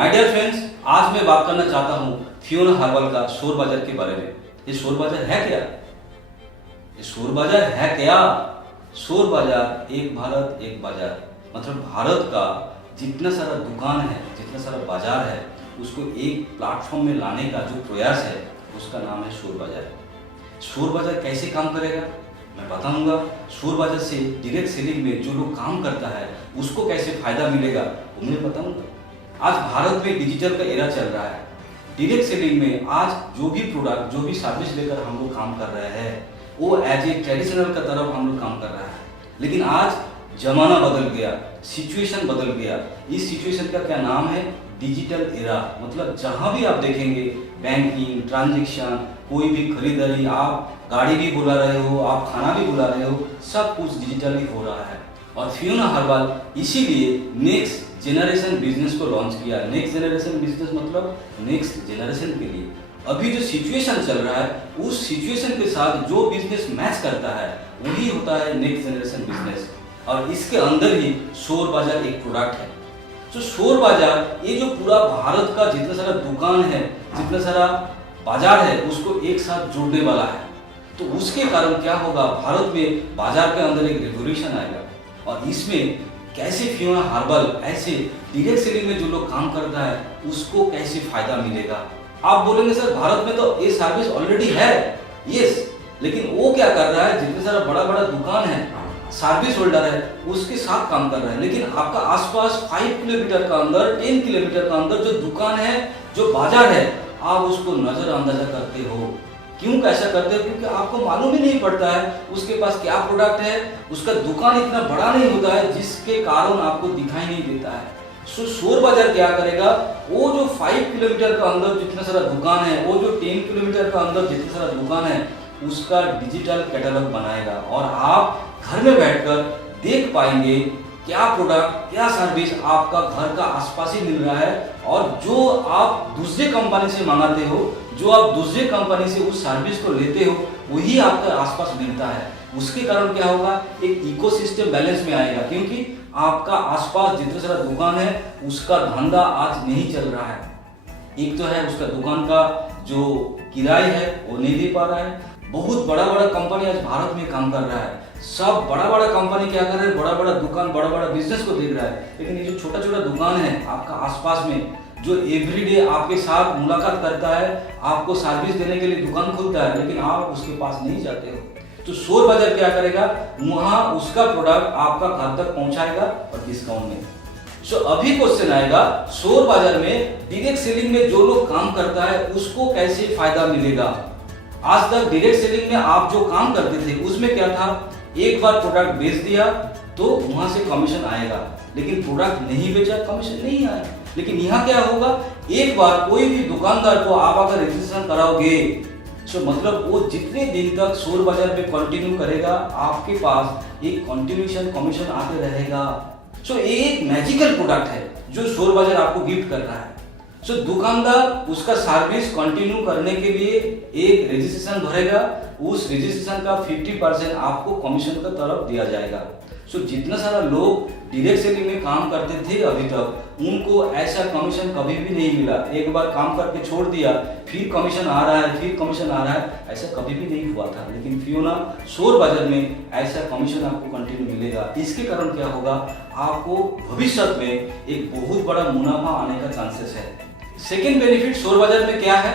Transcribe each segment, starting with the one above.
My dear friends, आज मैं बात करना चाहता हूँ फियोना हर्बल का शोर बाजार के बारे में। ये शोर बाजार है क्या? ये शोर बाजार है क्या? शोर बाजार एक भारत एक बाजार, मतलब भारत का जितना सारा दुकान है, जितना सारा बाजार है, उसको एक प्लेटफॉर्म में लाने का जो प्रयास है उसका नाम है शोर बाजार। शोर बाजार कैसे काम करेगा मैं बताऊंगा। शोर बाजार से डायरेक्ट सेलिंग में जो लोग काम करता है उसको कैसे फायदा मिलेगा वो मैं बताऊंगा। आज भारत में डिजिटल का एरा चल रहा है। डायरेक्ट सेलिंग में आज जो भी प्रोडक्ट, जो भी सर्विस लेकर हम लोग काम कर रहे हैं वो एज ए ट्रेडिशनल का तरफ हम लोग काम कर रहा है। लेकिन आज जमाना बदल गया, सिचुएशन बदल गया। इस सिचुएशन का क्या नाम है? Digital era. मतलब जहां भी आप देखेंगे बैंकिंग, ट्रांजैक्शन, कोई भी खरीदारी, आप गाड़ी भी बुला रहे हो, आप खाना भी बुला रहे हो, सब कुछ डिजिटली हो रहा है। और फियोना हर्बल इसीलिए नेक्स्ट जेनरेशन बिजनेस को लॉन्च किया। नेक्स्ट जेनरेशन बिजनेस मतलब नेक्स्ट जेनरेशन के लिए अभी जो सिचुएशन चल रहा है उस सिचुएशन के साथ जो बिजनेस मैच करता है वही होता है नेक्स्ट जेनरेशन बिजनेस। और इसके अंदर ही शोर बाजार एक प्रोडक्ट है। तो शोर बाजार ये जो पूरा भारत का जितना सारा दुकान है, जितना सारा बाजार है, उसको एक साथ जोड़ने वाला है। तो उसके कारण क्या होगा, भारत में बाजार के अंदर एक रेवोल्यूशन आएगा। और इसमें कैसे फियोना हर्बल ऐसे डायरेक्ट सेलिंग में जो लोग काम करता है उसको कैसे फायदा मिलेगा। आप बोलेंगे सर भारत में तो ये सर्विस ऑलरेडी है। यस, लेकिन वो क्या कर रहा है, जितने सारा बड़ा बड़ा दुकान है, सर्विस होल्डर है, उसके साथ काम कर रहा है। लेकिन आपका आसपास 5 किलोमीटर का अंदर, 10 किलोमीटर का अंदर जो दुकान है, जो बाजार है, आप उसको नजरअंदाजा करते हो। क्यों कैसा करते हो? क्योंकि आपको मालूम ही नहीं पड़ता है उसके पास क्या प्रोडक्ट है। उसका दुकान इतना बड़ा नहीं होता है जिसके कारण आपको दिखाई नहीं देता है। सो शोर बाजार क्या करेगा, वो जो 5 किलोमीटर का अंदर जितना सारा दुकान है, वो जो 10 किलोमीटर का अंदर जितना सारा दुकान है, उसका डिजिटल कैटलॉग बनाएगा और आप घर में बैठकर देख पाएंगे क्या प्रोडक्ट, क्या सर्विस आपका घर का आसपास ही मिल रहा है। और जो आप दूसरे कंपनी से मंगाते हो, जो आप दूसरे कंपनी से उस सर्विस को लेते हो, वही आपके आसपास मिलता है। उसके कारण क्या होगा, एक इकोसिस्टम बैलेंस में आएगा। क्योंकि आपका आसपास जितना सारा दुकान है उसका धंधा आज नहीं चल रहा है। एक तो है उसका दुकान का जो किराया है वो नहीं दे पा रहा है। बहुत बड़ा बड़ा कंपनी आज भारत में काम कर रहा है। सब बड़ा बड़ा कंपनी क्या कर रहे हैं, बड़ा बड़ा दुकान, बड़ा बड़ा बिजनेस को देख रहा है। लेकिन ये जो छोटा छोटा दुकान है आपका आसपास में, जो एवरीडे आपके साथ मुलाकात करता है, आपको सर्विस देने के लिए दुकान खोलता है, लेकिन आप उसके पास नहीं जाते हो। तो शोर बाजार क्या करेगा, वहां उसका प्रोडक्ट आपका घर तक पहुंचाएगा और डिस्काउंट में। सो अभी क्वेश्चन आएगा, शोर बाजार में डायरेक्ट सेलिंग में जो लोग काम करता है उसको कैसे फायदा मिलेगा। आज तक डायरेक्ट सेलिंग में आप जो काम करते थे उसमें क्या था, एक बार प्रोडक्ट बेच दिया तो वहां से कमीशन आएगा, लेकिन प्रोडक्ट नहीं बेचा कमीशन नहीं आया। लेकिन यहाँ क्या होगा, एक बार कोई भी दुकानदार को आप अगर रजिस्ट्रेशन कराओगे तो मतलब वो जितने दिन तक शोर बाजार में कंटिन्यू करेगा आपके पास एक कंटिन्यूएशन कमीशन आते रहेगा। सो ये एक मैजिकल प्रोडक्ट है जो शोर बाजार आपको गिफ्ट कर रहा है। सो दुकानदार उसका सर्विस कंटिन्यू करने के लिए एक रजिस्ट्रेशन भरेगा, उस रजिस्ट्रेशन का 50% आपको कमीशन का तरफ दिया जाएगा। सो जितना सारा लोग डायरेक्ट सेलिंग में काम करते थे अभी तक, उनको ऐसा कमीशन कभी भी नहीं मिला। एक बार काम करके छोड़ दिया, फिर कमीशन आ रहा है, फिर कमीशन आ रहा है, ऐसा कभी भी नहीं हुआ था। लेकिन फियोना शोर बाजार में ऐसा कमीशन आपको कंटिन्यू मिलेगा। इसके कारण क्या होगा, आपको भविष्य में एक बहुत बड़ा मुनाफा आने का चांसेस है। सेकेंड बेनिफिट शोर बाजार में क्या है,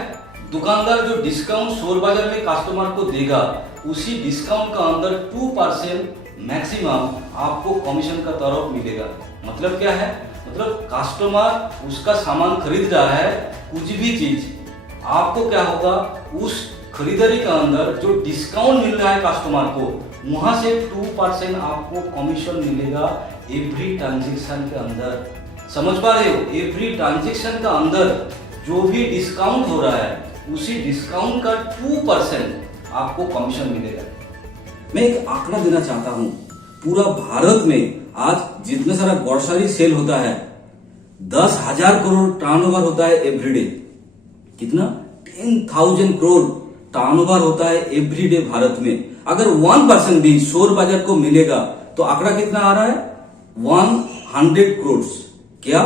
दुकानदार जो डिस्काउंट शोर बाजार में कस्टमर को देगा, उसी डिस्काउंट का अंदर 2% मैक्सिमम आपको कमीशन का तरफ मिलेगा। मतलब क्या है, मतलब कस्टमर उसका सामान खरीद रहा है, कुछ भी चीज, आपको क्या होगा, उस खरीदारी के अंदर जो डिस्काउंट मिल रहा है कस्टमर को, वहां से 2% आपको कमीशन मिलेगा एवरी ट्रांजेक्शन के अंदर। समझ पा रहे हो, एवरी ट्रांजेक्शन का अंदर जो भी डिस्काउंट हो रहा है उसी डिस्काउंट का 2% आपको कमीशन मिलेगा। मैं एक आंकड़ा देना चाहता हूं, पूरा भारत में आज जितना सारा ग्रोसरी सेल होता है 10,000 करोड़ टर्नओवर होता है एवरीडे। कितना? 10,000 करोड़ टर्नओवर होता है एवरीडे भारत में। अगर 1% भी शोर बाजार को मिलेगा तो आंकड़ा कितना आ रहा है, 100 करोड़। क्या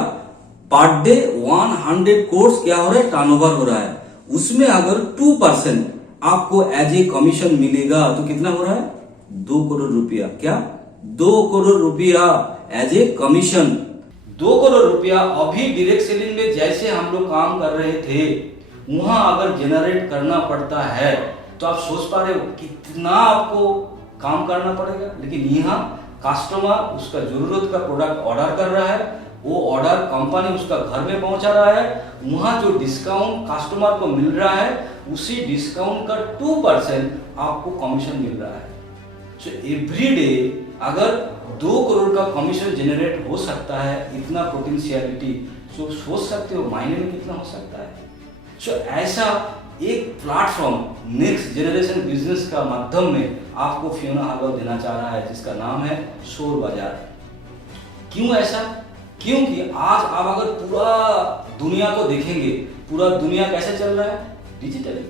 पर डे 100 करोड़ क्या हो रहा है, टर्नओवर हो रहा है। उसमें अगर 2% आपको एज ए कमीशन मिलेगा तो कितना हो रहा है, 2 करोड़ रुपया। क्या, 2 करोड़ रुपया एज ए कमीशन। 2 करोड़ रुपया अभी डायरेक्ट सेलिंग में जैसे हम लोग काम कर रहे थे वहां अगर जनरेट करना पड़ता है तो आप सोच पा रहे हो कितना आपको काम करना पड़ेगा। लेकिन यहाँ कस्टमर उसका जरूरत का प्रोडक्ट ऑर्डर कर रहा है, वो ऑर्डर कंपनी उसका घर में पहुंचा रहा है, वहां जो डिस्काउंट कस्टमर को मिल रहा है उसी डिस्काउंट का 2% आपको कमीशन मिल रहा है। सो एवरी डे अगर 2 करोड़ का कमीशन जनरेट हो सकता है, इतना पोटेंशियलिटी, तो सोच सकते हो मायने में कितना हो सकता है। सो ऐसा एक प्लेटफॉर्म नेक्स्ट जनरेशन बिजनेस का माध्यम में आपको फियोना हार्बर देना चाह रहा है, जिसका नाम है शोर बाजार। क्यों ऐसा? क्योंकि आज आप अगर पूरा दुनिया को देखेंगे, पूरा दुनिया कैसे चल रहा है, डिजिटली।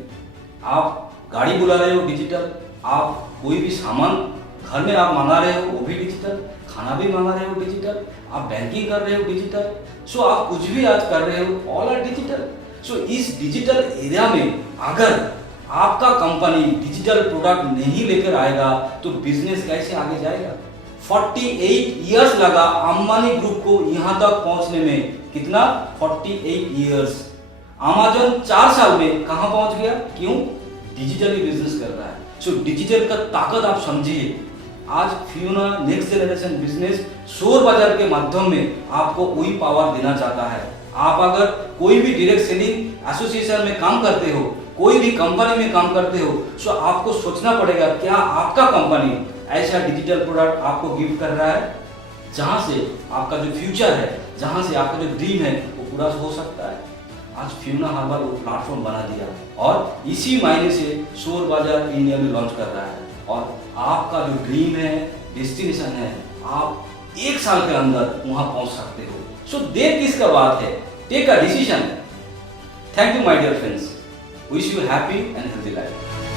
आप गाड़ी बुला रहे हो डिजिटल, आप कोई भी सामान घर में आप मंगा रहे हो वो भी डिजिटल, खाना भी मंगा रहे हो डिजिटल, आप बैंकिंग कर रहे हो डिजिटल। सो आप कुछ भी आज कर रहे हो ऑल आर डिजिटल। सो इस डिजिटल एरिया में अगर आपका कंपनी डिजिटल प्रोडक्ट नहीं लेकर आएगा तो बिजनेस कैसे आगे जाएगा। 48 इयर्स लगा अंबानी ग्रुप को यहां तक पहुंचने में। कितना? 48 इयर्स। अमेज़न 4 साल में कहां पहुंच गया? क्यों? डिजिटली बिजनेस कर रहा है। सो डिजिटल का ताकत आप समझिए। आज फियोना नेक्स्ट जनरेशन बिजनेस शोर बाजार के माध्यम में आपको वही पावर देना चाहता है। आप अगर कोई भी डायरेक्ट सेलिंग एसोसिएशन में काम करते हो, कोई भी कंपनी में काम करते हो, सो आपको सोचना पड़ेगा क्या आपका कंपनी ऐसा डिजिटल प्रोडक्ट आपको गिफ्ट कर रहा है जहां से आपका जो फ्यूचर है, जहां से आपका जो ड्रीम है वो पूरा हो सकता है। आज फियोना हार्बर वो प्लेटफॉर्म बना दिया और इसी महीने से शोर बाजार इंडिया में लॉन्च कर रहा है। और आपका जो ड्रीम है, डेस्टिनेशन है, आप 1 साल के अंदर वहां पहुंच सकते हो। सो देर किसका बात है, take a decision. Thank you my dear friends, wish you happy and healthy life.